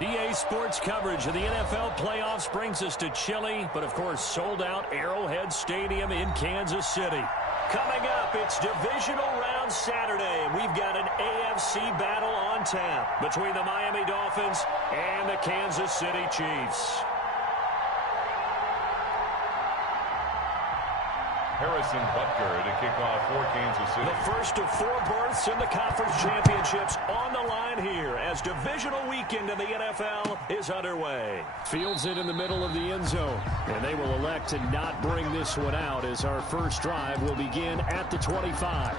EA Sports coverage of the NFL playoffs brings us to chilly, but of course sold-out Arrowhead Stadium in Kansas City. Coming up, it's Divisional Round Saturday, and we've got an AFC battle on tap between the Miami Dolphins and the Kansas City Chiefs. Harrison Butker to kick off for Kansas City. The first of 4 berths in the conference championships on the line here as divisional weekend in the NFL is underway. Fields it in the middle of the end zone, and they will elect to not bring this one out as our first drive will begin at the 25.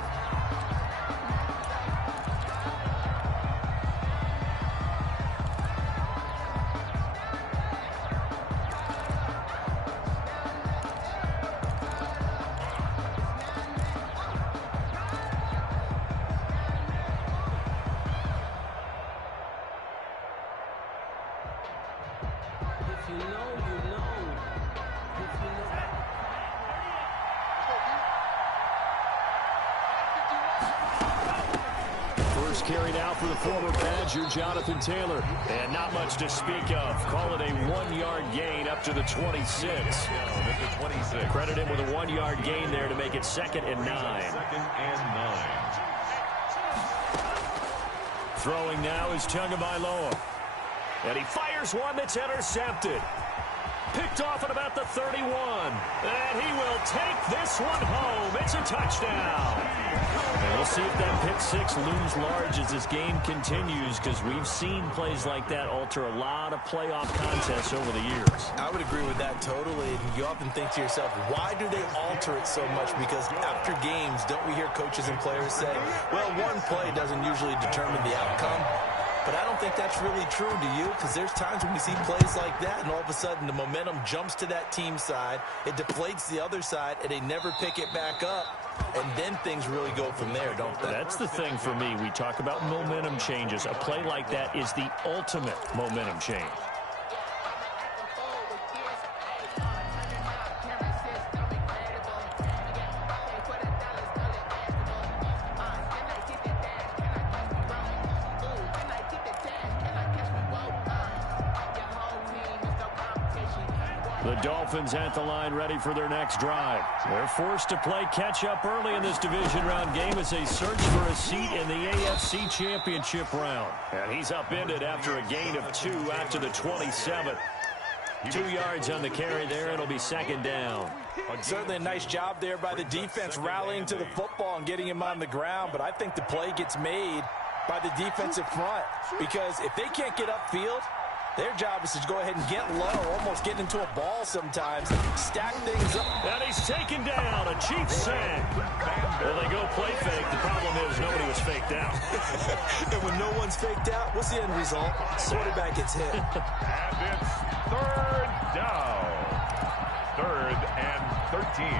Carried out for the former Badger, Jonathan Taylor. And not much to speak of. Call it a 1-yard gain up to the 26. Credit him with a 1-yard gain there to make it 2nd and 9. Throwing now is Tagovailoa. And he fires one that's intercepted. Picked off at about the 31. And he will take this one home. It's a touchdown. And we'll see if that pick 6 looms large as this game continues, because we've seen plays like that alter a lot of playoff contests over the years. I would agree with that totally. And you often think to yourself, why do they alter it so much? Because after games, don't we hear coaches and players say, well, one play doesn't usually determine the outcome? But I don't think that's really true, do you? Because there's times when we see plays like that, and all of a sudden the momentum jumps to that team side, it deflates the other side, and they never pick it back up. And then things really go from there, don't they? That's the thing for me. We talk about momentum changes. A play like that is the ultimate momentum change. The Dolphins at the line ready for their next drive. They're forced to play catch-up early in this division round game as they search for a seat in the AFC Championship round. And he's upended after a gain of 2 out to the 27. 2 yards on the carry there. It'll be 2nd down. Certainly a nice job there by the defense rallying to the football and getting him on the ground. But I think the play gets made by the defensive front, because if they can't get upfield, their job is to go ahead and get low, almost get into a ball sometimes, stack things up. And he's taken down, a Chiefs sack. Well, they go play fake. The problem is nobody was faked out. And when no one's faked out, what's the end result? Quarterback gets hit. And it's 3rd down. 3rd and 13.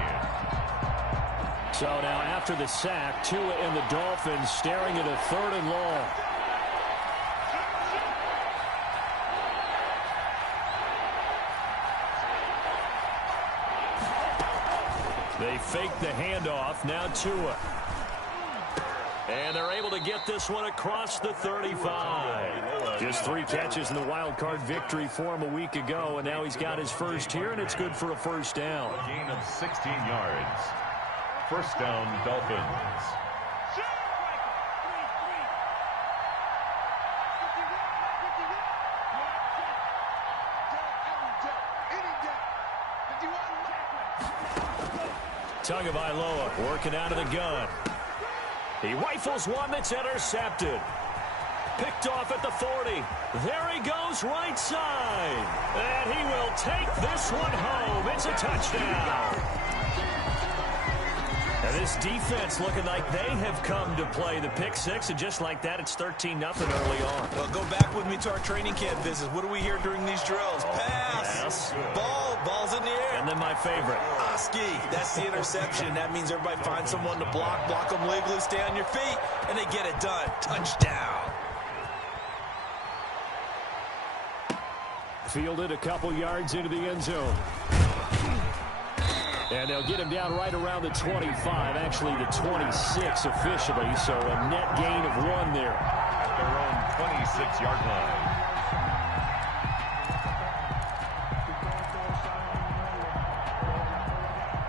So now after the sack, Tua and the Dolphins staring at a 3rd and long. They fake the handoff. Now Tua. And they're able to get this one across the 35. Just 3 catches in the wild card victory for him a week ago, and now he's got his first here, and it's good for a 1st down. A gain of 16 yards. 1st down, Dolphins. Tagovailoa working out of the gun. He rifles one that's intercepted. Picked off at the 40. There he goes right side. And he will take this one home. It's a touchdown. And this defense looking like they have come to play the pick 6, and just like that, it's 13-0 early on. Well, go back with me to our training camp visits. What do we hear during these drills? Pass. Ball's in the air. And then my favorite. Oski, that's the interception. That means everybody finds someone to block them legally, stay on your feet, and they get it done. Touchdown. Fielded a couple yards into the end zone. And they'll get him down right around the 25, actually the 26 officially, so a net gain of 1 there. At their own 26-yard line.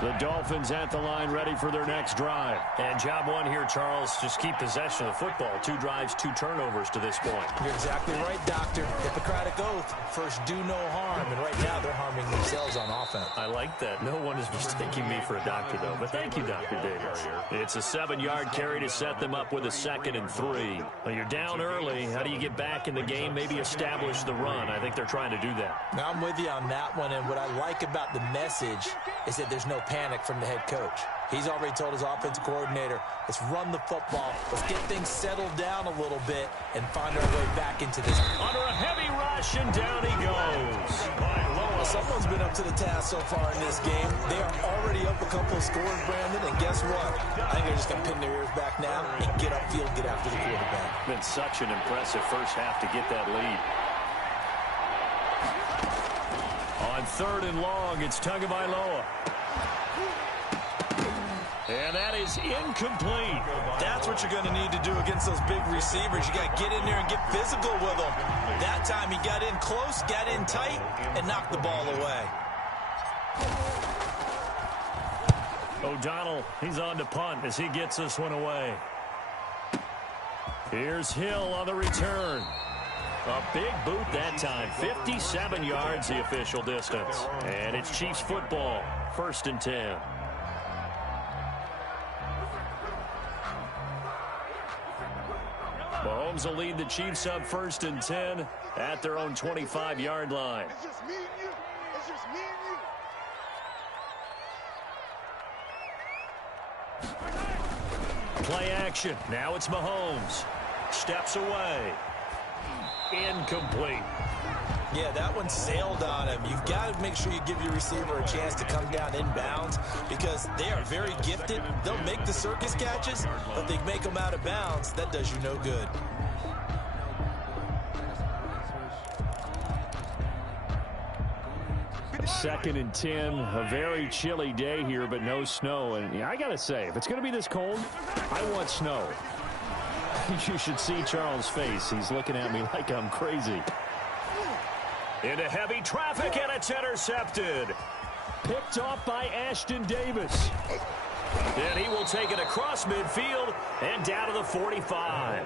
The Dolphins at the line, ready for their next drive. And job one here, Charles, just keep possession of the football. 2 drives, 2 turnovers to this point. You're exactly right, Doctor. Hippocratic oath. First, do no harm. And right now, they're harming themselves on offense. I like that. No one is mistaking me for a doctor, though. But thank you, Dr. Davis. It's a 7-yard carry to set them up with a 2nd and 3. Well, you're down early. How do you get back in the game? Maybe establish the run. I think they're trying to do that. Now, I'm with you on that one. And what I like about the message is that there's no panic from the head coach. He's already told his offensive coordinator, let's run the football, let's get things settled down a little bit and find our way back into this. Under a heavy rush, and down he goes. Well, someone's been up to the task so far in this game. They are already up a couple of scores, Brandon, and guess what? I think they're just going to pin their ears back now and get upfield, get after the quarterback. Been such an impressive first half to get that lead. On 3rd and long, it's Tagovailoa. And that is incomplete. That's what you're going to need to do against those big receivers. You got to get in there and get physical with them. That time he got in close, got in tight, and knocked the ball away. O'Donnell, he's on to punt as he gets this one away. Here's Hill on the return. A big boot that time. 57 yards the official distance. And it's Chiefs football. 1st and 10. Mahomes will lead the Chiefs up 1st and 10 at their own 25-yard line. It's just me and you. It's just me and you. Play action. Now it's Mahomes. Steps away. Incomplete. Yeah, that one sailed on him. You've got to make sure you give your receiver a chance to come down inbounds because they are very gifted. They'll make the circus catches, but they make them out of bounds. That does you no good. Second and 10, a very chilly day here, but no snow. And yeah, I got to say, if it's going to be this cold, I want snow. You should see Charles' face. He's looking at me like I'm crazy. Into heavy traffic, and it's intercepted. Picked off by Ashton Davis. And he will take it across midfield and down to the 45.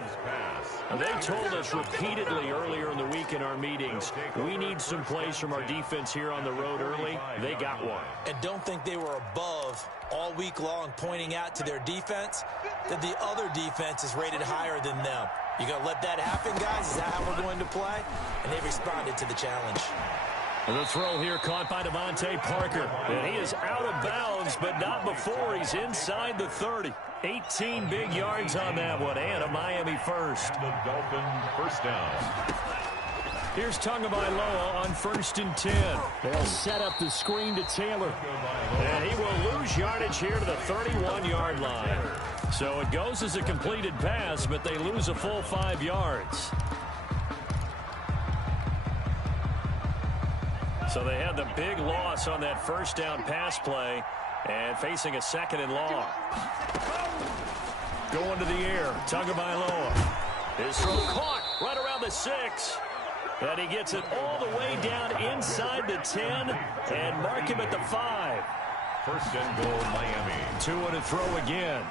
They told us repeatedly earlier in the week in our meetings, we need some plays from our defense here on the road early. They got one. And don't think they were above all week long pointing out to their defense that the other defense is rated higher than them. You going to let that happen, guys? Is that how we're going to play? And they responded to the challenge. The throw here caught by Devontae Parker. And he is out of bounds, but not before he's inside the 30. 18 big yards on that one, and a Miami first. The Dolphin first down. Here's Tagovailoa on 1st and 10. They'll set up the screen to Taylor. And he will lose yardage here to the 31-yard line. So it goes as a completed pass, but they lose a full 5 yards. So they had the big loss on that first down pass play and facing a 2nd and long. Going to the air, Tagovailoa. His throw caught right around the 6. And he gets it all the way down inside the 10 and mark him at the 5. 1st and goal, Miami. 2 and a throw again.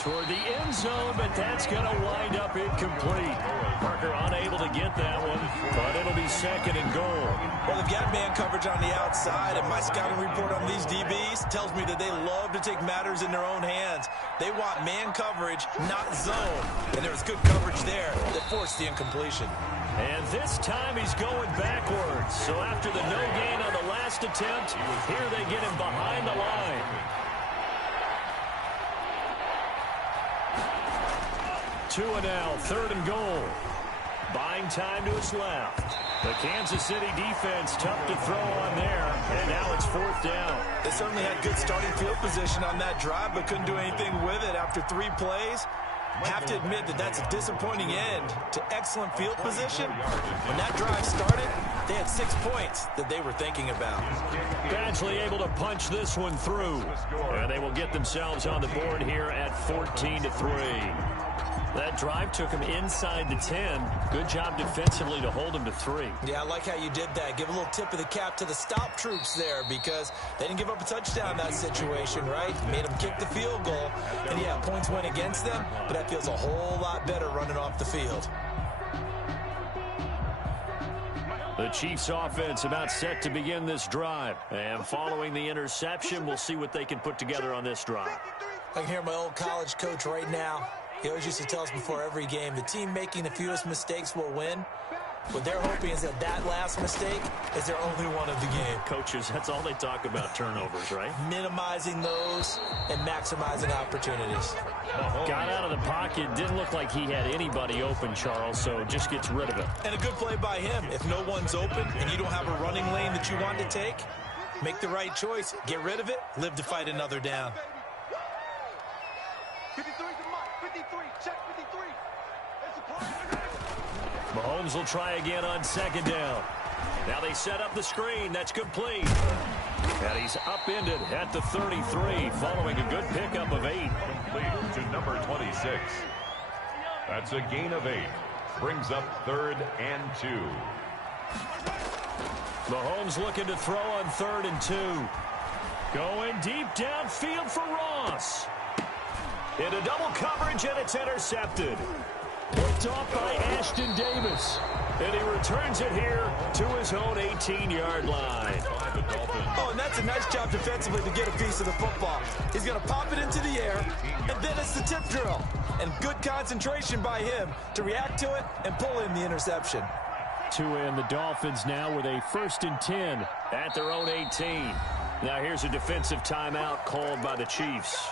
Toward the end zone, but that's going to wind up incomplete. Parker unable to get that one, but it'll be 2nd and goal. Well, they've got man coverage on the outside, and my scouting report on these DBs tells me that they love to take matters in their own hands. They want man coverage, not zone. And there was good coverage there that forced the incompletion. And this time he's going backwards. So after the no gain on the last attempt, here they get him behind the line. Two and now, 3rd and goal. Buying time to his left. The Kansas City defense tough to throw on there, and now it's 4th down. They certainly had good starting field position on that drive, but couldn't do anything with it after 3 plays. Have to admit that that's a disappointing end to excellent field position. When that drive started, they had 6 points that they were thinking about. Badgley able to punch this one through. And they will get themselves on the board here at 14-3. That drive took him inside the 10. Good job defensively to hold him to 3. Yeah, I like how you did that. Give a little tip of the cap to the stop troops there because they didn't give up a touchdown in that situation, right? Made them kick the field goal. And, yeah, points went against them, but that feels a whole lot better running off the field. The Chiefs offense about set to begin this drive. And following the interception, we'll see what they can put together on this drive. I can hear my old college coach right now. He always used to tell us before every game, the team making the fewest mistakes will win. What they're hoping is that that last mistake is their only one of the game. Coaches, that's all they talk about, turnovers, right? Minimizing those and maximizing opportunities. Got out of the pocket. Didn't look like he had anybody open, Charles, so just gets rid of it. And a good play by him. If no one's open and you don't have a running lane that you want to take, make the right choice. Get rid of it. Live to fight another down. 53 to Mike. 53. Check 53. It's a play. Mahomes will try again on second down. Now they set up the screen. That's complete. And he's upended at the 33 following a good pickup of 8. Complete to number 26. That's a gain of 8. Brings up 3rd and 2. Mahomes looking to throw on 3rd and 2. Going deep downfield for Ross. Into double coverage, and it's intercepted. Picked off by Ashton Davis. And he returns it here to his own 18-yard line. Oh, and that's a nice job defensively to get a piece of the football. He's going to pop it into the air, and then it's the tip drill. And good concentration by him to react to it and pull in the interception. And the Dolphins now with a 1st and 10 at their own 18. Now here's a defensive timeout called by the Chiefs.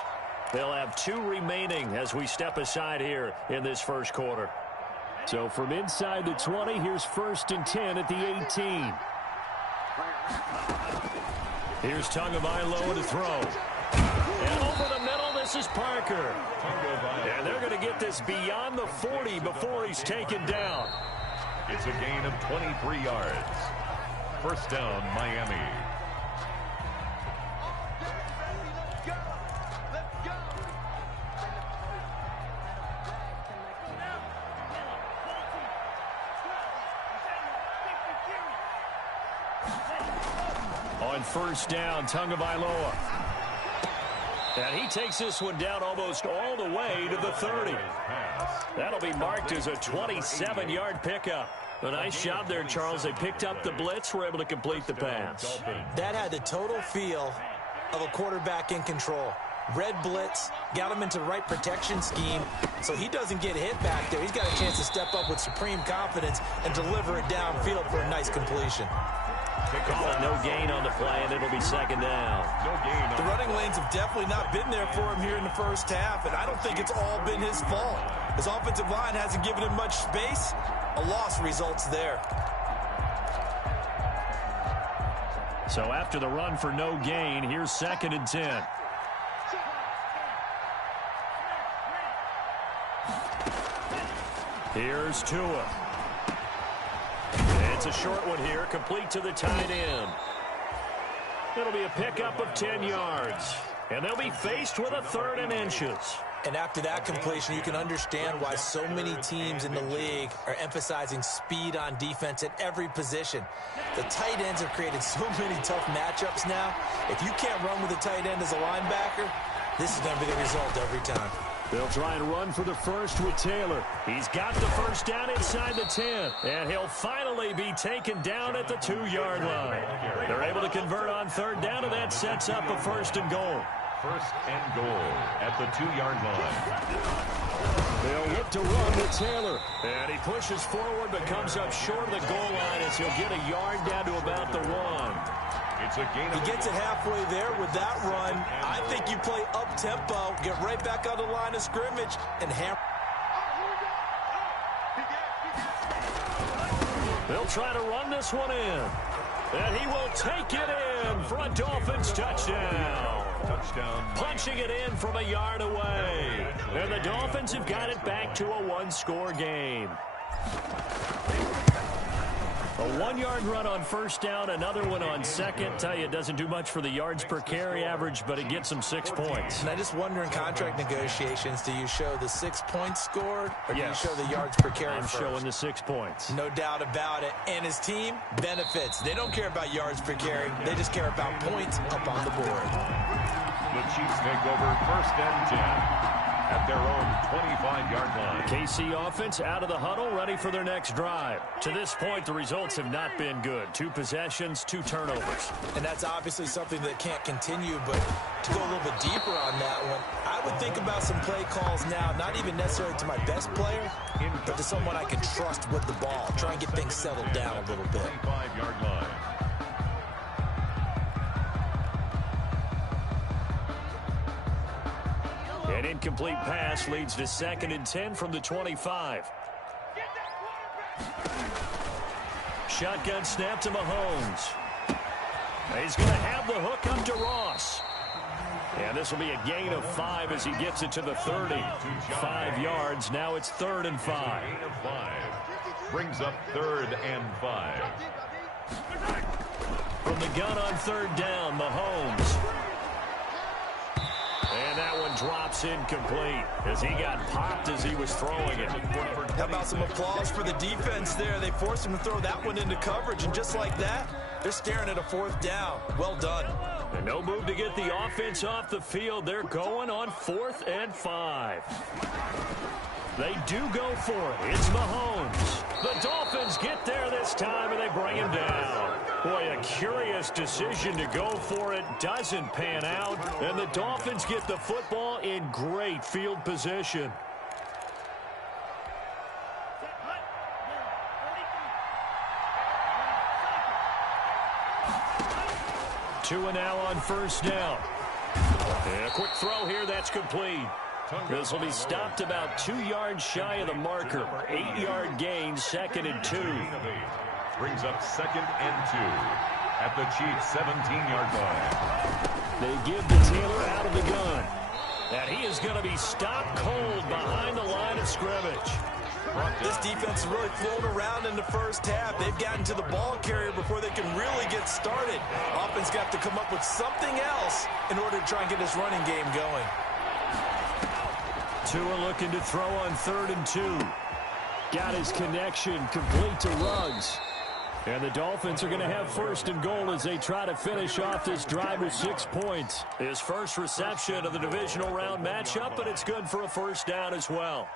They'll have 2 remaining as we step aside here in this first quarter. So from inside the 20, here's 1st and 10 at the 18. Here's Tagovailoa to throw. And over the middle, this is Parker. And they're going to get this beyond the 40 before he's taken down. It's a gain of 23 yards. First down, Miami. On first down, Tagovailoa. And he takes this one down almost all the way to the 30. That'll be marked as a 27-yard pickup. A nice job there, Charles. They picked up the blitz, were able to complete the pass. That had the total feel of a quarterback in control. Red blitz, got him into the right protection scheme, so he doesn't get hit back there. He's got a chance to step up with supreme confidence and deliver it downfield for a nice completion. Call it no gain on the play, and it'll be second down. No gain. The running lanes have definitely not been there for him here in the first half, and I don't think it's all been his fault. His offensive line hasn't given him much space. A loss results there. So after the run for no gain, here's 2nd and 10. Here's Tua. It's a short one here, complete to the tight end. It'll be a pickup of 10 yards. And they'll be faced with a 3rd and inches. And after that completion, you can understand why so many teams in the league are emphasizing speed on defense at every position. The tight ends have created so many tough matchups now. If you can't run with a tight end as a linebacker, this is going to be the result every time. They'll try and run for the first with Taylor. He's got the first down inside the 10, and he'll finally be taken down at the 2-yard line. They're able to convert on 3rd down, and that sets up a 1st and goal. 1st and goal at the 2-yard line. They'll look to run with Taylor. And he pushes forward but comes up short of the goal line as he'll get a yard down to about the 1. It's a gain. He gets it halfway there with that run. I think you play up-tempo, get right back on the line of scrimmage, and hammer. They'll try to run this one in. And he will take it in for a Dolphins touchdown. Punching it in from a yard away. And the Dolphins have got it back to a 1-score game. A 1-yard run on first down, another one on second. Tell you, it doesn't do much for the yards per carry average, but it gets them 6 points. And I just wonder in contract negotiations, do you show the 6 points scored or do you show the yards per carry I'm first? showing the 6 points. No doubt about it. And his team benefits. They don't care about yards per carry. They just care about points up on the board. The Chiefs take over first and 10 at their own 25-yard line. KC offense out of the huddle, ready for their next drive. To this point, the results have not been good. 2 possessions, 2 turnovers. And that's obviously something that can't continue, but to go a little bit deeper on that one, I would think about some play calls now, not even necessarily to my best player, but to someone I can trust with the ball. Try and get things settled down a little bit. 25-yard line. An incomplete pass leads to 2nd and 10 from the 25. Shotgun snap to Mahomes. He's going to have the hook up to Ross. And this will be a gain of 5 as he gets it to the 30. 5 yards. Now it's 3rd and 5. Gain of 5. Brings up 3rd and 5. From the gun on 3rd down, Mahomes. And that one drops incomplete as he got popped as he was throwing it. How about some applause for the defense there? They forced him to throw that one into coverage, and just like that, they're staring at a 4th down. Well done. And no move to get the offense off the field. They're going on 4th and 5. They do go for it. It's Mahomes. The Dolphins get there this time, and they bring him down. Boy, a curious decision to go for it. Doesn't pan out, and the Dolphins get the football in great field position. Two and now on first down. And a quick throw here, that's complete. This will be stopped about 2 yards shy of the marker. 8-yard gain, 2nd and 2. Brings up 2nd and 2 at the Chiefs' 17-yard line. They give to Taylor out of the gun. And he is going to be stopped cold behind the line of scrimmage. This defense has really flown around in the first half. They've gotten to the ball carrier before they can really get started. Offense got to come up with something else in order to try and get this running game going. Tua looking to throw on 3rd and 2. Got his connection complete to Ruggs. And the Dolphins are going to have 1st and goal as they try to finish off this drive with 6 points. His first reception of the divisional round matchup, but it's good for a 1st down as well.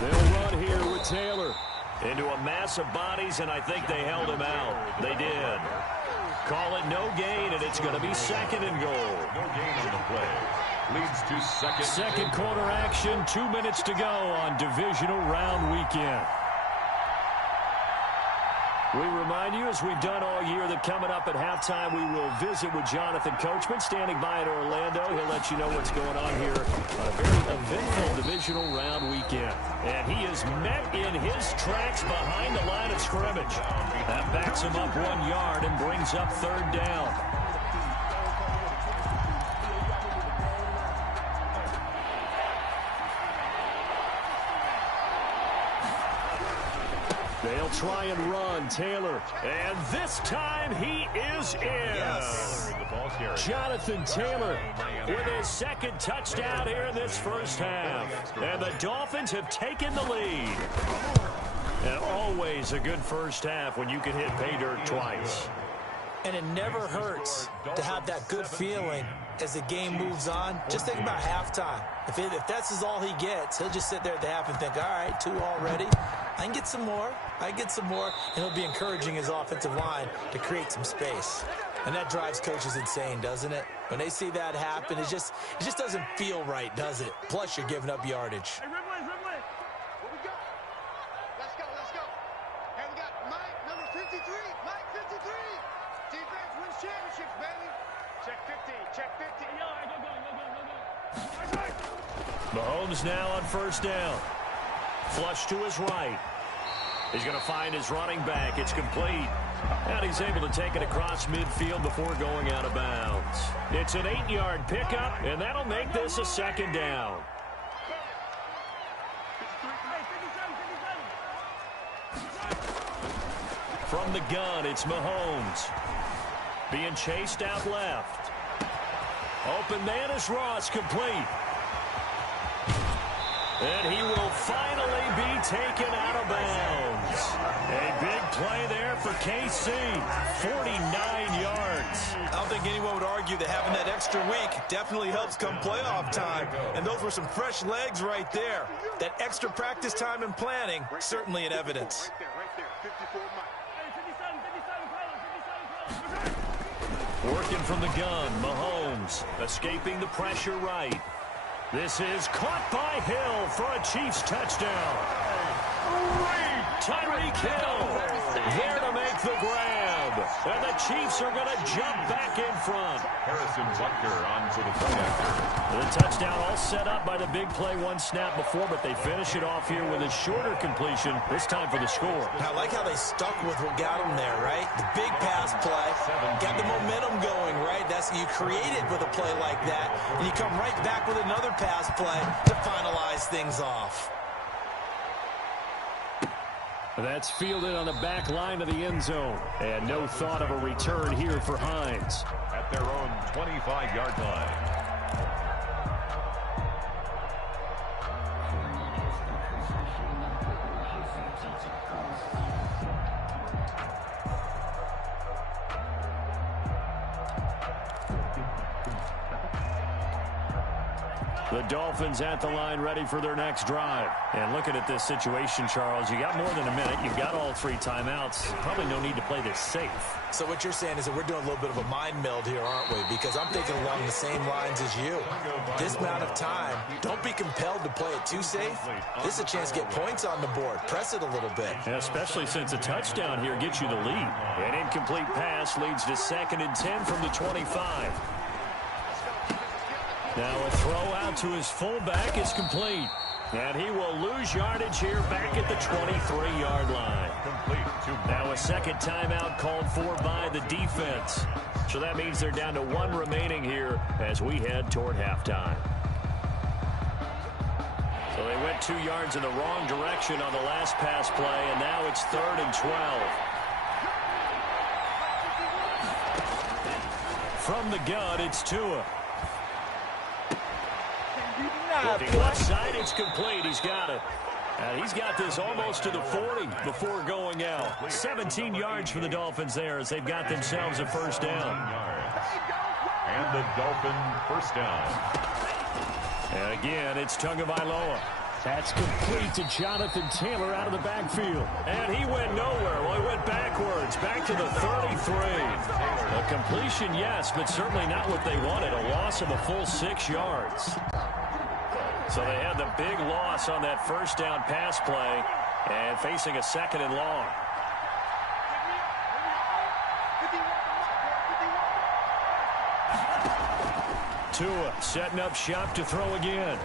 They'll run here with Taylor. Into a mass of bodies, and I think they held him out. They did. Call it no gain, and it's going to be 2nd and goal. No gain on the play. Leads to second quarter action. 2 minutes to go on divisional round weekend. We remind you, as we've done all year, that coming up at halftime, we will visit with Jonathan Coachman, standing by in Orlando. He'll let you know what's going on here on a very eventful divisional round weekend. And he is met in his tracks behind the line of scrimmage. That backs him up 1 yard and brings up 3rd down. They'll try and run. Taylor. And this time he is in. Yes. Jonathan Taylor with his 2nd touchdown here in this first half. And the Dolphins have taken the lead. And always a good first half when you can hit pay dirt twice. And it never hurts to have that good feeling as the game moves on. Just think about halftime. If that's all he gets, he'll just sit there at the half and think, all right, 2 already. I can get some more. I can get some more. And he'll be encouraging his offensive line to create some space. And that drives coaches insane, doesn't it? When they see that happen, it just doesn't feel right, does it? Plus, you're giving up yardage. Hey, Ridley. Where we go? Let's go. Hey, we got Mike, number 53. Mike, 53. Defense wins championships, baby. Check 50. Yo, go. Mahomes now on first down. Flush to his right. He's going to find his running back. It's complete. And he's able to take it across midfield before going out of bounds. It's an 8-yard pickup, and that'll make this a second down. From the gun, it's Mahomes. Being chased out left. Open man is Ross, complete. And he will finally be taken out of bounds. A big play there for KC. 49 yards. I don't think anyone would argue that having that extra week definitely helps come playoff time. And those were some fresh legs right there. That extra practice time and planning, certainly in evidence. Working from the gun, Mahomes escaping the pressure right. This is caught by Hill for a Chiefs touchdown. Tyreek Hill there to make the grab. And the Chiefs are going to jump back in front. Harrison Butker on for the point after. The touchdown all set up by the big play one snap before, but they finish it off here with a shorter completion, this time for the score. I like how they stuck with what got them there, right? The big pass play, got the momentum going, right? You create it with a play like that, and you come right back with another pass play to finalize things off. That's fielded on the back line of the end zone. And no thought of a return here for Hines. At their own 25-yard line. The Dolphins at the line ready for their next drive. And looking at this situation, Charles, you got more than a minute. You've got all 3 timeouts. Probably no need to play this safe. So what you're saying is that we're doing a little bit of a mind meld here, aren't we? Because I'm thinking along the same lines as you. This amount of time, don't be compelled to play it too safe. This is a chance to get points on the board. Press it a little bit. And especially since a touchdown here gets you the lead. An incomplete pass leads to 2nd and 10 from the 25. Now a throw out to his fullback is complete. And he will lose yardage here back at the 23-yard line. Now a second timeout called for by the defense. So that means they're down to 1 remaining here as we head toward halftime. So they went 2 yards in the wrong direction on the last pass play, and now it's 3rd and 12. From the gun, it's Tua. Looking left side, it's complete. He's got it. And he's got this almost to the 40 before going out. 17 yards for the Dolphins there as they've got themselves a first down. And the Dolphin first down. And again, it's Tagovailoa. That's complete to Jonathan Taylor out of the backfield. And he went nowhere. Well, he went backwards, back to the 33. A completion, yes, but certainly not what they wanted. A loss of a full 6 yards. So they had the big loss on that first down pass play and facing a 2nd and long. Tua setting up shop to throw again.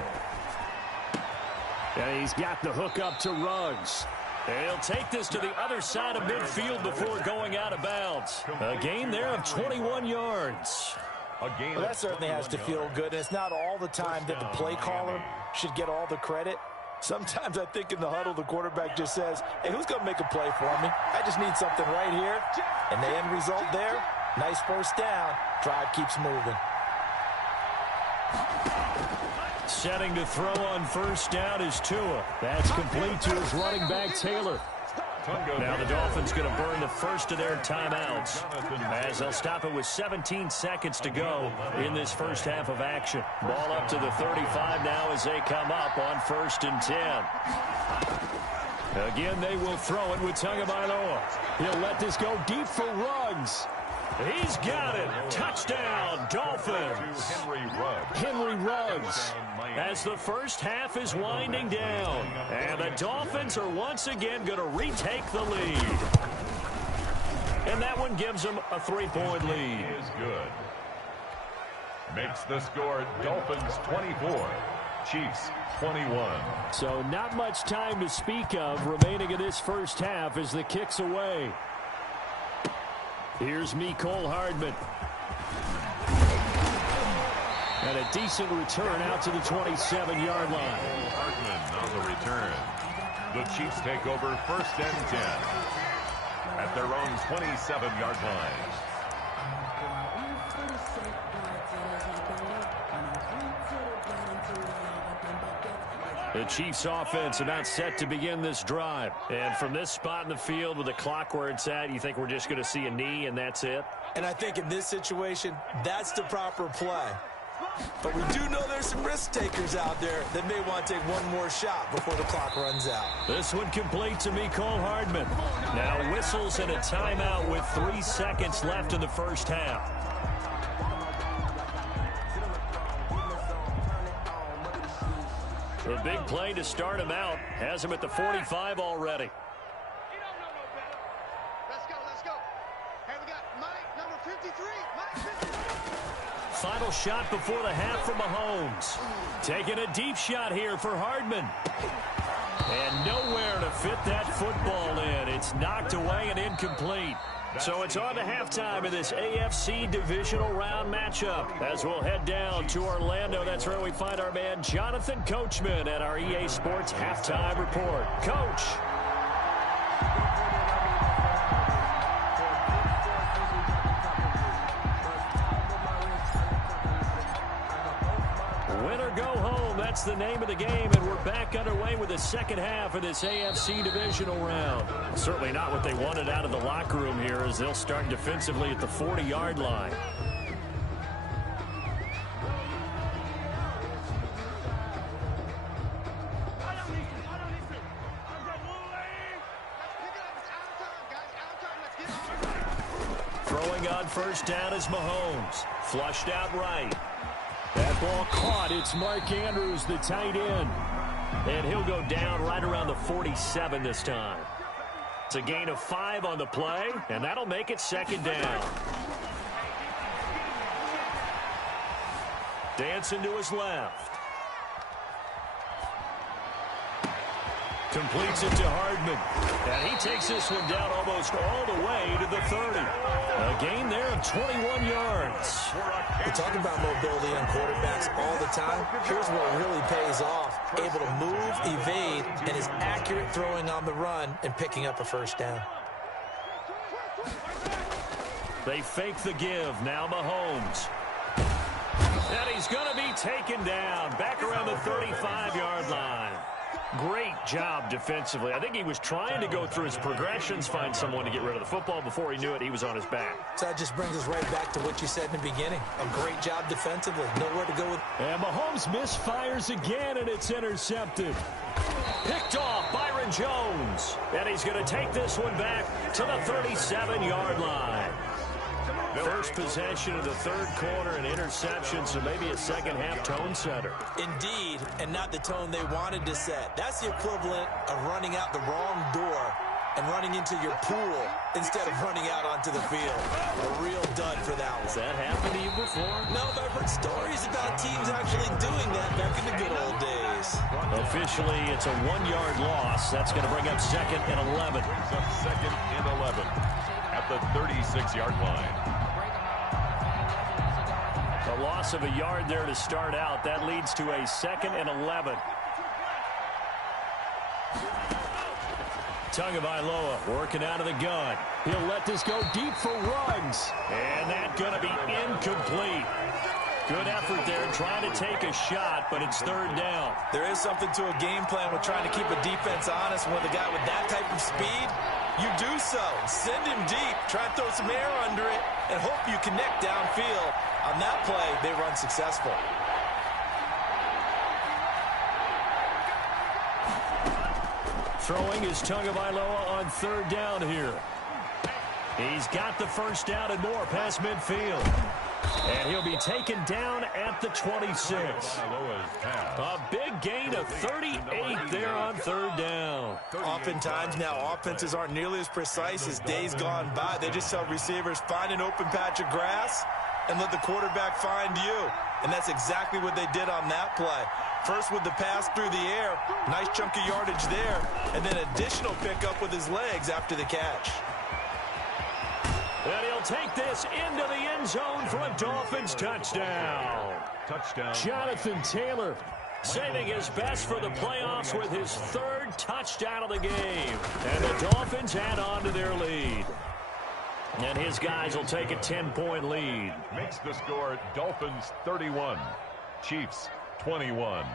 And he's got the hook up to Ruggs. And he'll take this to the other side of midfield before going out of bounds. A gain there of 21 yards. Well, that certainly has to feel good. And it's not all the time that the play caller should get all the credit. Sometimes I think in the huddle, the quarterback just says, hey, who's going to make a play for me? I just need something right here. And the end result there, nice first down. Drive keeps moving. Setting to throw on first down is Tua. That's complete to his running back, Taylor. Now the Dolphins going to burn the first of their timeouts as they'll stop it with 17 seconds to go in this first half of action. Ball up to the 35 now as they come up on 1st and 10. Again, they will throw it with Tagovailoa. He'll let this go deep for Ruggs. He's got it. Touchdown, Dolphins. Henry Ruggs as the first half is winding down. And the Dolphins are once again going to retake the lead. And that one gives them a 3-point lead. Is good. Makes the score Dolphins 24, Chiefs 21. So not much time to speak of remaining in this first half as the kick's away. Here's Mecole Hardman. And a decent return out to the 27-yard line. Hardman on the return. The Chiefs take over 1st and 10 at their own 27-yard line. The Chiefs offense about set to begin this drive. And from this spot in the field with the clock where it's at, you think we're just going to see a knee and that's it? And I think in this situation, that's the proper play. But we do know there's some risk takers out there that may want to take one more shot before the clock runs out. This one complete to Mecole Hardman. Now whistles and a timeout with 3 seconds left in the first half. The big play to start him out has him at the 45 already. You don't know no better. Let's go. Hey, we got Mike, number 53. Mike 53. Final shot before the half from Mahomes. Taking a deep shot here for Hardman. And nowhere to fit that football in. It's knocked away and incomplete. So it's on to halftime in this AFC divisional round matchup. As we'll head down to Orlando, that's where we find our man Jonathan Coachman at our EA Sports Halftime Report. Coach. Win or go home, that's the name of the game, and we're back underway with the second half of this AFC divisional round. Certainly not what they wanted out of the locker room here as they'll start defensively at the 40-yard line. Throwing on first down is Mahomes. Flushed out right. That ball caught. It's Mark Andrews, the tight end. And he'll go down right around the 47 this time. It's a gain of 5 on the play, and that'll make it second down. Dancing to his left. Completes it to Hardman. And he takes this one down almost all the way to the 30. A gain there of 21 yards. We talk about mobility on quarterbacks all the time. Here's what really pays off. Able to move, evade, and is accurate throwing on the run and picking up a first down. They fake the give. Now Mahomes. And he's going to be taken down back around the 35-yard line. Great job defensively. I think he was trying to go through his progressions, find someone to get rid of the football. Before he knew it, he was on his back. So that just brings us right back to what you said in the beginning. A great job defensively. Nowhere to go with. And Mahomes misfires again, and it's intercepted. Picked off Byron Jones. And he's going to take this one back to the 37-yard line. First possession of the third quarter, an interception, so maybe a second-half tone setter. Indeed, and not the tone they wanted to set. That's the equivalent of running out the wrong door and running into your pool instead of running out onto the field. A real dud for that one. Has that happened to you before? No, but I've heard stories about teams actually doing that back in the good old days. Officially, it's a 1-yard loss. That's going to bring up second and 11. Brings up second and 11 at the 36-yard line. A loss of a yard there to start out. That leads to a second and 11. Tagovailoa working out of the gun. He'll let this go deep for Ruggs. And that's going to be incomplete. Good effort there trying to take a shot, but it's third down. There is something to a game plan with trying to keep a defense honest. When with a guy with that type of speed, you do so. Send him deep. Try and throw some air under it and hope you connect downfield. On that play, they run successful. Throwing is Tagovailoa on third down here. He's got the first down and more past midfield. And he'll be taken down at the 26. A big gain of 38 there on third down. Oftentimes now offenses aren't nearly as precise as days gone by. They just tell receivers, find an open patch of grass and let the quarterback find you. And that's exactly what they did on that play. First with the pass through the air, nice chunk of yardage there, and then additional pickup with his legs after the catch. And he'll take this into the end zone for a Dolphins touchdown. Touchdown. Jonathan Taylor saving his best for the playoffs with his third touchdown of the game. And the Dolphins add on to their lead. And his guys will take a 10-point lead. Makes the score Dolphins 31, Chiefs 21.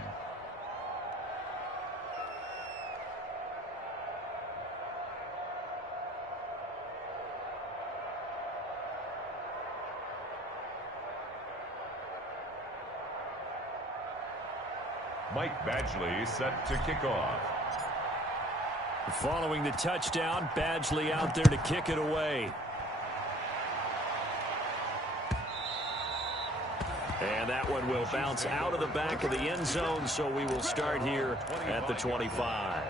Mike Badgley set to kick off. Following the touchdown, Badgley out there to kick it away. And that one will bounce out of the back of the end zone, so we will start here at the 25.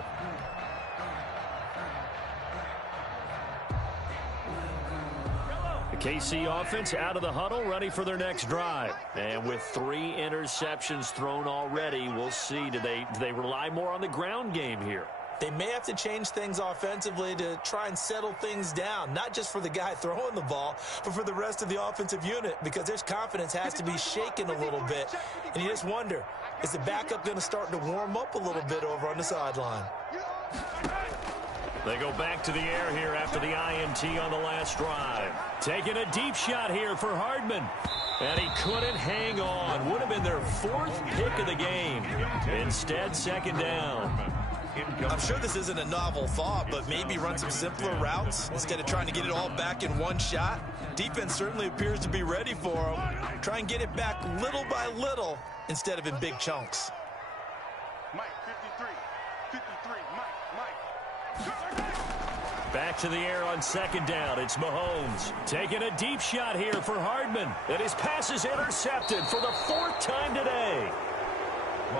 The KC offense out of the huddle, ready for their next drive. And with 3 interceptions thrown already, we'll see, do they rely more on the ground game here? They may have to change things offensively to try and settle things down, not just for the guy throwing the ball, but for the rest of the offensive unit, because their confidence has to be shaken a little bit. And you just wonder, is the backup going to start to warm up a little bit over on the sideline? They go back to the air here after the INT on the last drive. Taking a deep shot here for Hardman. And he couldn't hang on. Would have been their 4th pick of the game. Instead, second down. I'm sure this isn't a novel thought, but maybe run some simpler routes instead of trying to get it all back in one shot. Defense certainly appears to be ready for them. Try and get it back little by little instead of in big chunks. Mike, 53, Mike. Back to the air on second down. It's Mahomes taking a deep shot here for Hardman. And his pass is intercepted for the 4th time today.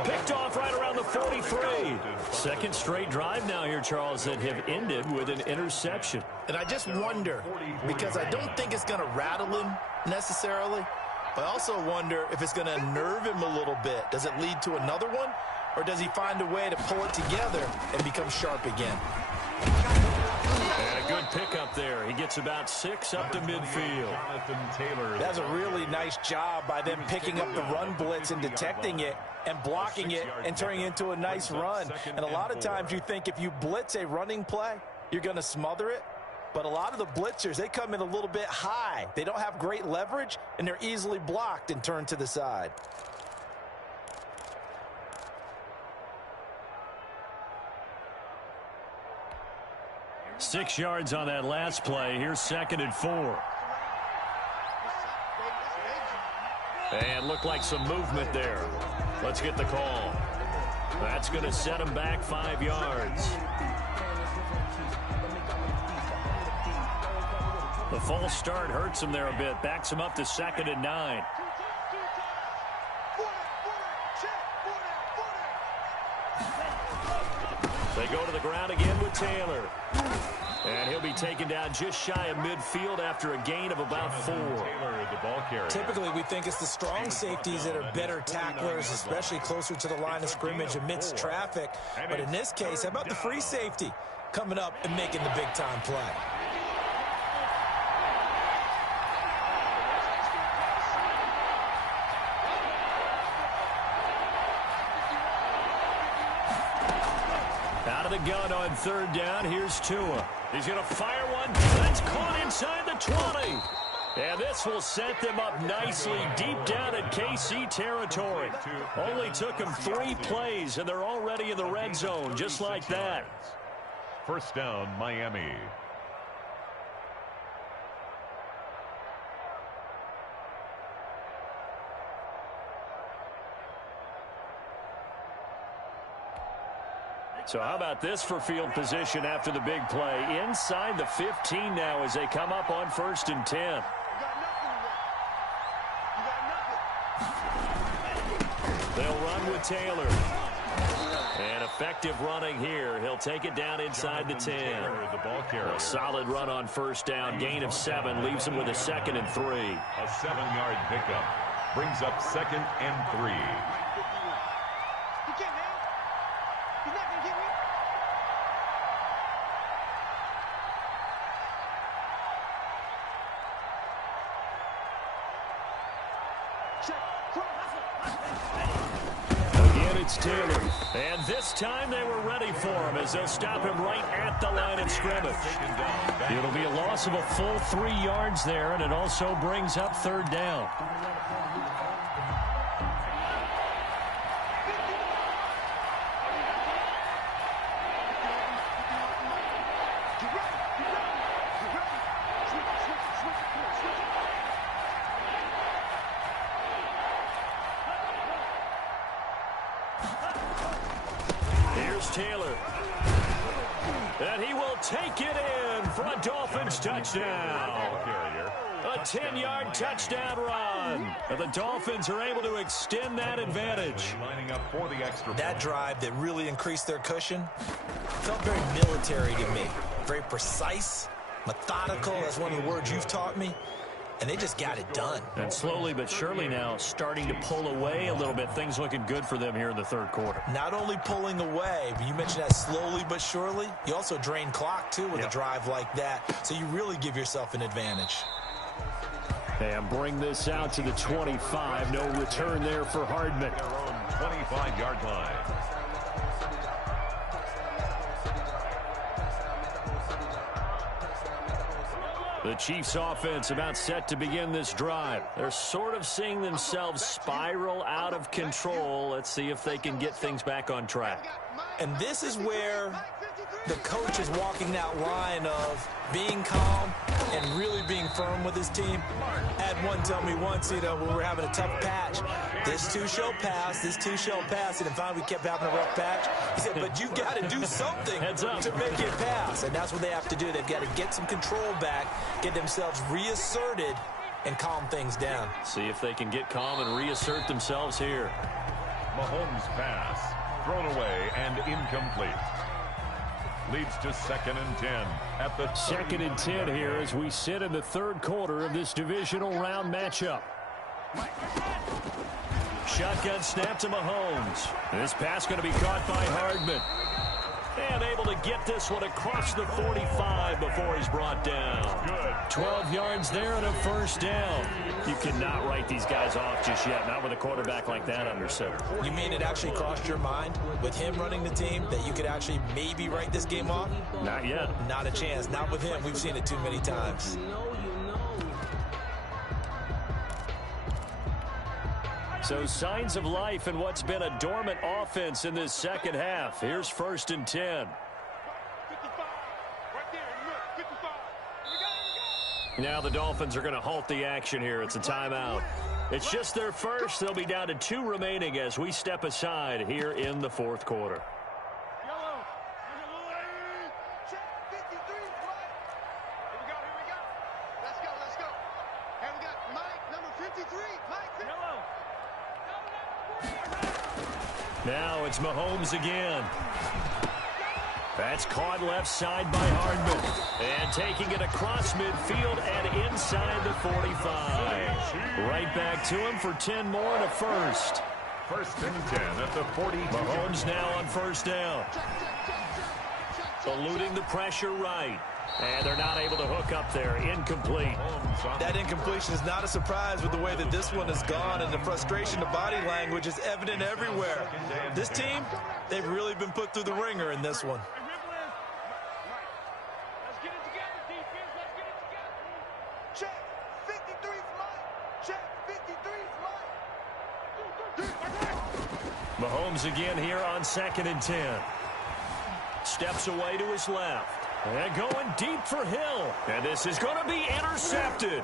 Picked off right around the 43. Second straight drive now here, Charles, that have ended with an interception. And I just wonder, because I don't think it's going to rattle him necessarily, but I also wonder if it's going to unnerve him a little bit. Does it lead to another one, or does he find a way to pull it together and become sharp again? And a good pickup there. He gets about 6 up to midfield. Jonathan Taylor. That's a really nice job by them picking up the run blitz and detecting it and blocking it and turning it into a nice run. And a lot of times you think if you blitz a running play, you're going to smother it. But a lot of the blitzers, they come in a little bit high. They don't have great leverage, and they're easily blocked and turned to the side. Six yards on that last play. Here's 2nd and 4. And looked like some movement there. Let's get the call. That's going to set him back 5 yards. The false start hurts him there a bit. Backs him up to 2nd and 9. They go to the ground again with Taylor. And he'll be taken down just shy of midfield after a gain of about 4. Typically, we think it's the strong safeties that are better tacklers, especially closer to the line of scrimmage amidst traffic. But in this case, how about the free safety coming up and making the big-time play? Out of the gun on 3rd down. Here's Tua. He's going to fire one. That's caught inside the 20. And this will set them up nicely deep down in KC territory. Only took them 3 plays, and they're already in the red zone, just like that. First down, Miami. So how about this for field position after the big play? Inside the 15 now as they come up on 1st and 10. They'll run with Taylor. And effective running here. He'll take it down inside the 10. The ball carrier. A solid run on first down. Gain of 7 leaves him with a 2nd and 3. A 7-yard pickup brings up 2nd and 3. You can't, man. He's not going to get me. Again, it's Taylor. And this time they were ready for him as they'll stop him right at the line of scrimmage. It'll be a loss of a full 3 yards there, and it also brings up 3rd down. Here's Taylor. And he will take it in for a Dolphins touchdown. A 10-yard touchdown run. And the Dolphins are able to extend that advantage. Lining up for the extra That point. drive that really increased their cushion felt very military to me. Very precise, methodical. That's one of the words you've taught me. And they just got it done. And slowly but surely now starting to pull away a little bit. Things looking good for them here in the 3rd quarter. Not only pulling away, but you mentioned that slowly but surely. You also drain clock, too, with a drive like that. So you really give yourself an advantage. And bring this out to the 25. No return there for Hardman. Their own 25-yard line. The Chiefs offense about set to begin this drive. They're sort of seeing themselves spiral out of control. Let's see if they can get things back on track. And this is where the coach is walking that line of being calm and really being firm with his team. I had one tell me once, when we were having a tough patch, this too shall pass, this too shall pass. And finally we kept having a rough patch. He said, but you got to do something to make it pass. And that's what they have to do. They've got to get some control back, get themselves reasserted, and calm things down. See if they can get calm and reassert themselves here. Mahomes' pass thrown away and incomplete. Leads to 2nd and 10 at the 2nd and 10 here as we sit in the 3rd quarter of this divisional round matchup. Shotgun snap to Mahomes. This pass going to be caught by Hardman. And able to get this one across the 45 before he's brought down. 12 yards there and a 1st down. You cannot write these guys off just yet, not with a quarterback like that under center. You mean it actually crossed your mind with him running the team that you could actually maybe write this game off? Not yet. Not a chance. Not with him. We've seen it too many times. So signs of life in what's been a dormant offense in this 2nd half. Here's 1st and 10. 55. Right there. Look, 55. Here we go. Now the Dolphins are going to halt the action here. It's a timeout. It's just their first. They'll be down to 2 remaining as we step aside here in the 4th quarter. Yellow. Check 53. Right. Here we go. Here we go. Let's go. Let's go. And we got Mike, number 53. Mike. Yellow. Now it's Mahomes again. That's caught left side by Hardman. And taking it across midfield and inside the 45. Right back to him for 10 more and a 1st. 1st and 10 at the 42. Mahomes now on 1st down. Eluding the pressure right. And they're not able to hook up there. Incomplete. That incompletion is not a surprise with the way that this one has gone, and the frustration, the body language is evident everywhere. This team, they've really been put through the ringer in this one. Let's get it together, defense. Let's get it together. Check 53 Mike. Check 53 Mike. Mahomes again here on 2nd and 10. Steps away to his left. And going deep for Hill. And this is going to be intercepted.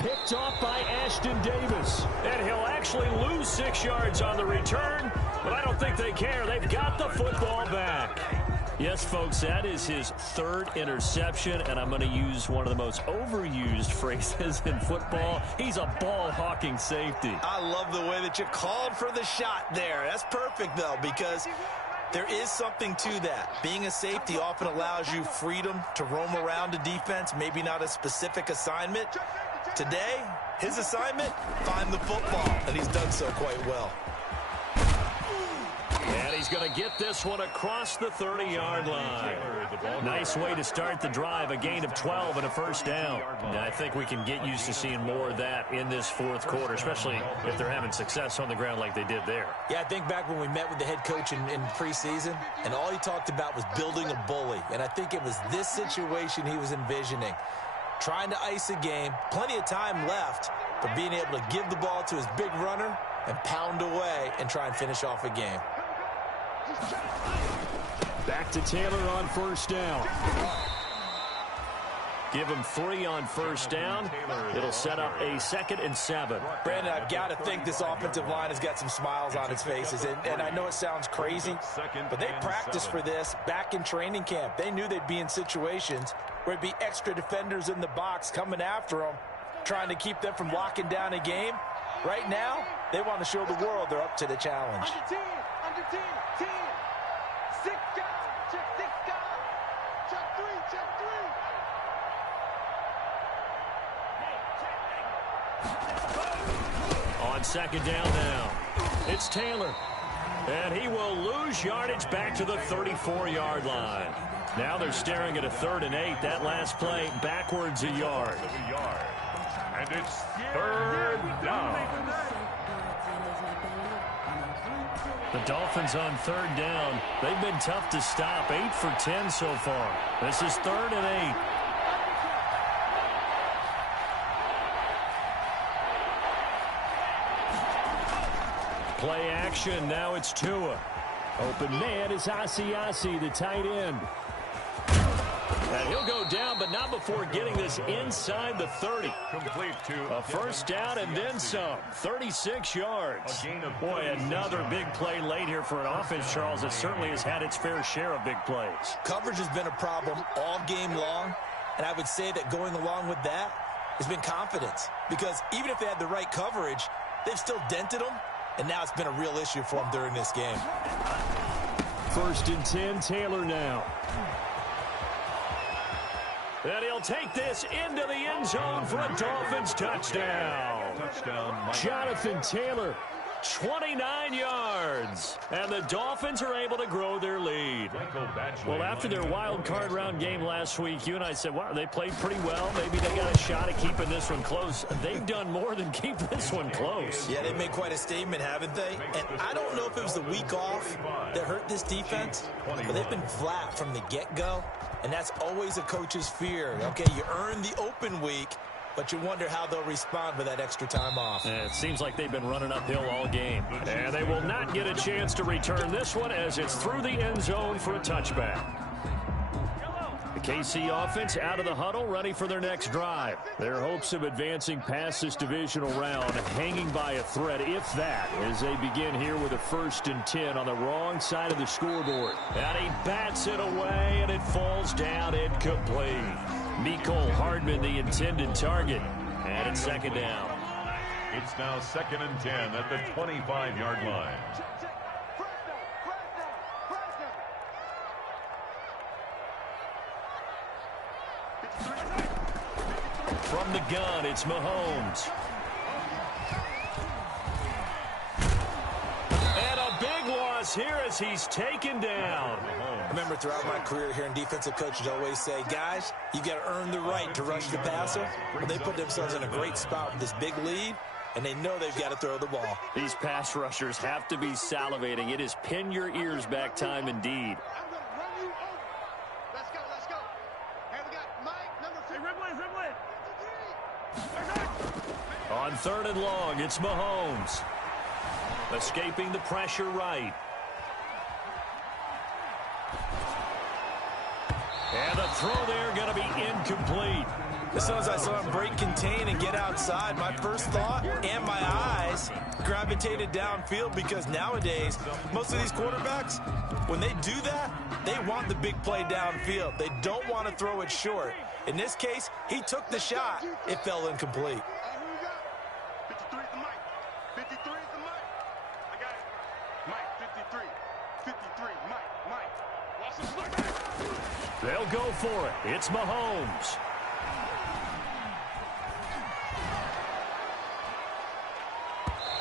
Picked off by Ashton Davis. And he'll actually lose 6 yards on the return. But I don't think they care. They've got the football back. Yes, folks, that is his third interception, and I'm going to use one of the most overused phrases in football. He's a ball-hawking safety. I love the way that you called for the shot there. That's perfect, though, because there is something to that. Being a safety often allows you freedom to roam around a defense, maybe not a specific assignment. Today, his assignment, find the football, and he's done so quite well. And he's going to get this one across the 30-yard line. Nice way to start the drive, a gain of 12 and a first down. And I think we can get used to seeing more of that in this fourth quarter, especially if they're having success on the ground like they did there. Yeah, I think back when we met with the head coach in preseason, and all he talked about was building a bully. And I think it was this situation he was envisioning. Trying to ice a game, plenty of time left, but being able to give the ball to his big runner and pound away and try and finish off a game. Back to Taylor on first down. Give him 3 on first down. It'll set up a 2nd and 7. Brandon, I've got to think this offensive line has got some smiles on its faces. And I know it sounds crazy, but they practiced for this back in training camp. They knew they'd be in situations where it'd be extra defenders in the box coming after them, trying to keep them from locking down a game. Right now, they want to show the world they're up to the challenge. Under 10, 10. 6 guys, check 6 guys. Check 3, check 3. On second down now, it's Taylor. And he will lose yardage back to the 34-yard line. Now they're staring at a 3rd and 8. That last play backwards a yard. And it's 3rd down. The Dolphins on 3rd down. They've been tough to stop. 8 for 10 so far. This is 3rd and 8. Play action. Now it's Tua. Open man is Asiasi, the tight end. And he'll go down, but not before getting this inside the 30. Complete to A first down and then some. 36 yards. Boy, another big play late here for an offense, Charles, that certainly has had its fair share of big plays. Coverage has been a problem all game long, and I would say that going along with that has been confidence. Because even if they had the right coverage, they've still dented them, and now it's been a real issue for them during this game. 1st and 10, Taylor now. And he'll take this into the end zone for a Dolphins touchdown. Jonathan Taylor, 29 yards. And the Dolphins are able to grow their lead. Well, after their wild card round game last week, you and I said, wow, they played pretty well. Maybe they got a shot at keeping this one close. They've done more than keep this one close. Yeah, they've made quite a statement, haven't they? And I don't know if it was the week off that hurt this defense, but they've been flat from the get-go. And that's always a coach's fear. Okay, you earn the open week, but you wonder how they'll respond with that extra time off. And it seems like they've been running uphill all game. And they will not get a chance to return this one as it's through the end zone for a touchback. The KC offense out of the huddle, ready for their next drive. Their hopes of advancing past this divisional round hanging by a thread, if that, as they begin here with a 1st and 10 on the wrong side of the scoreboard. And he bats it away, and it falls down incomplete. Mecole Hardman, the intended target. And it's 2nd down. It's now 2nd and 10 at the 25-yard line. From the gun, it's Mahomes. And a big loss here as he's taken down. I remember throughout my career hearing defensive coaches always say, guys, you got to earn the right to rush the passer. Well, they put themselves in a great spot with this big lead, and they know they've got to throw the ball. These pass rushers have to be salivating. It is pin your ears back time indeed. Let's go, let's go. And we got Mike, number 3. On 3rd and long, it's Mahomes. Escaping the pressure right. And the throw there going to be incomplete. As soon as I saw him break contain and get outside, my first thought and my eyes gravitated downfield, because nowadays, most of these quarterbacks, when they do that, they want the big play downfield. They don't want to throw it short. In this case, he took the shot. It fell incomplete. 53 is the mic. 53 is the mic. I got it. Mike, 53. 53, Mike. Watch this look. They'll go for it. It's Mahomes.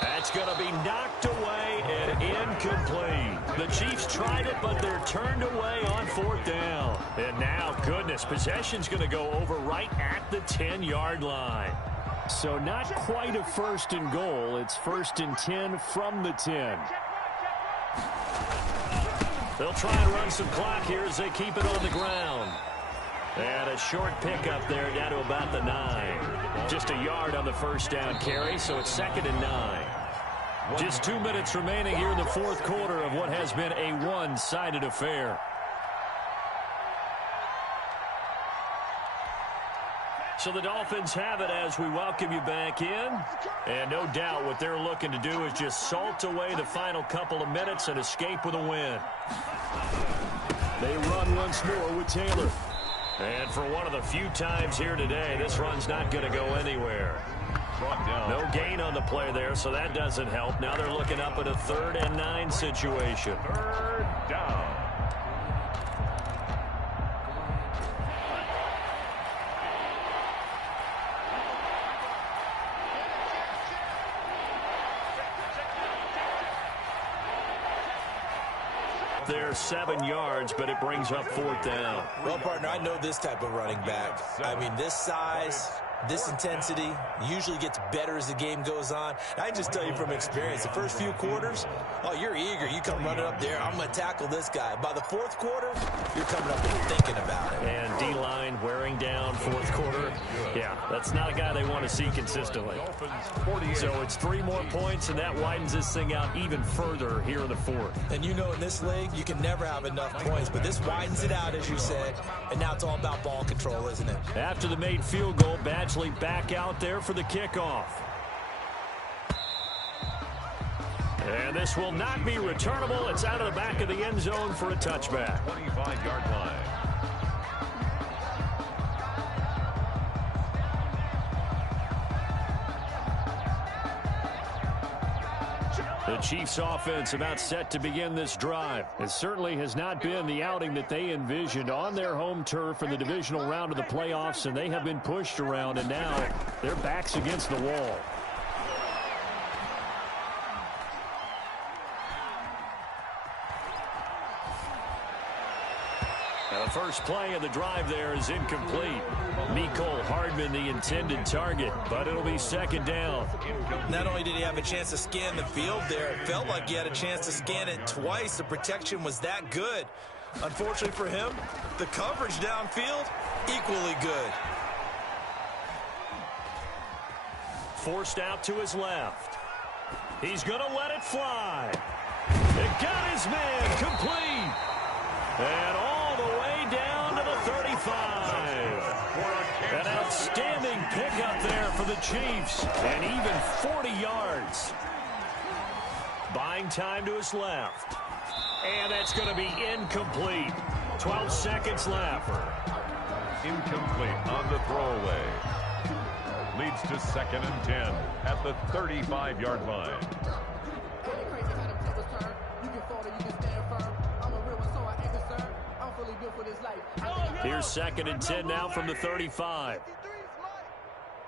That's going to be knocked away and incomplete. The Chiefs tried it, but they're turned away on 4th down. And now, goodness, possession's going to go over right at the 10-yard line. So not quite a 1st and goal. It's 1st and 10 from the 10. They'll try and run some clock here as they keep it on the ground. And a short pickup there down to about the 9. Just a yard on the 1st down carry, so it's 2nd and 9. Just 2 minutes remaining here in the 4th quarter of what has been a one-sided affair. So the Dolphins have it as we welcome you back in. And no doubt what they're looking to do is just salt away the final couple of minutes and escape with a win. They run once more with Taylor. And for one of the few times here today, this run's not going to go anywhere. No gain on the play there, so that doesn't help. Now they're looking up at a 3rd and 9 situation. 3rd down. There's 7 yards, but it brings up 4th down. Well, partner, I know this type of running back. I mean, this size, this intensity usually gets better as the game goes on. I can just tell you from experience, the first few quarters, oh, you're eager. You come running up there, I'm going to tackle this guy. By the 4th quarter, you're coming up and thinking about it. And D-line wearing down 4th quarter. Yeah, that's not a guy they want to see consistently. So it's 3 more points, and that widens this thing out even further here in the 4th. And you know, in this league, you can never have enough points, but this widens it out, as you said, and now it's all about ball control, isn't it? After the made field goal, Badgley back out there for the kickoff. And this will not be returnable. It's out of the back of the end zone for a touchback. 25-yard line. The Chiefs offense about set to begin this drive. It certainly has not been the outing that they envisioned on their home turf in the divisional round of the playoffs, and they have been pushed around, and now their backs against the wall. Now the first play of the drive there is incomplete. Mecole Hardman the intended target, but it'll be 2nd down. Not only did he have a chance to scan the field there, it felt like he had a chance to scan it twice. The protection was that good. Unfortunately for him, the coverage downfield, equally good. Forced out to his left. He's going to let it fly. It got his man complete. And all the way down to the 35. An outstanding pickup there for the Chiefs. And even 40 yards. Buying time to his left. And that's going to be incomplete. 12 seconds left. Incomplete on the throwaway. Leads to 2nd and 10 at the 35-yard line. Here's 2nd and 10 now from the 35.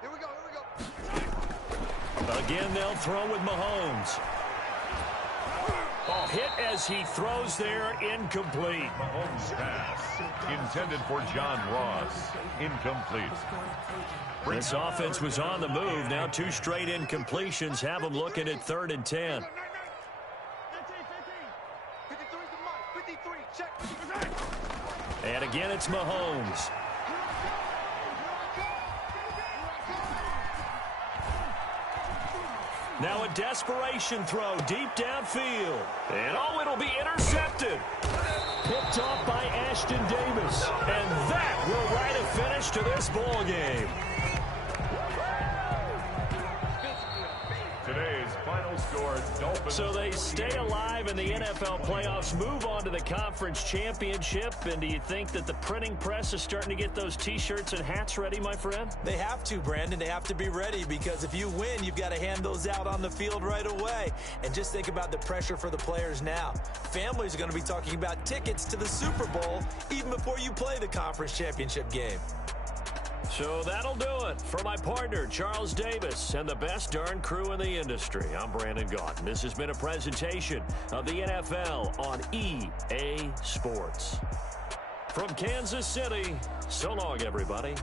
Here we go. Again, they'll throw with Mahomes. Oh, hit as he throws there, incomplete. Mahomes pass intended for John Ross. Incomplete. This offense was on the move. Now 2 straight incompletions have them looking at 3rd and 10. 53, check. And again, it's Mahomes. Now a desperation throw deep downfield. And oh, it'll be intercepted. picked off by Ashton Davis. And that will write a finish to this ball game. Today's final score, Dolphins. So they stay alive in the NFL playoffs, move on to the conference championship. And do you think that the printing press is starting to get those T-shirts and hats ready, my friend? They have to, Brandon. They have to be ready because if you win, you've got to hand those out on the field right away. And just think about the pressure for the players now. Families are going to be talking about tickets to the Super Bowl even before you play the conference championship game. So that'll do it. For my partner, Charles Davis, and the best darn crew in the industry, I'm Brandon Gaughan. This has been a presentation of the NFL on EA Sports. From Kansas City, so long, everybody.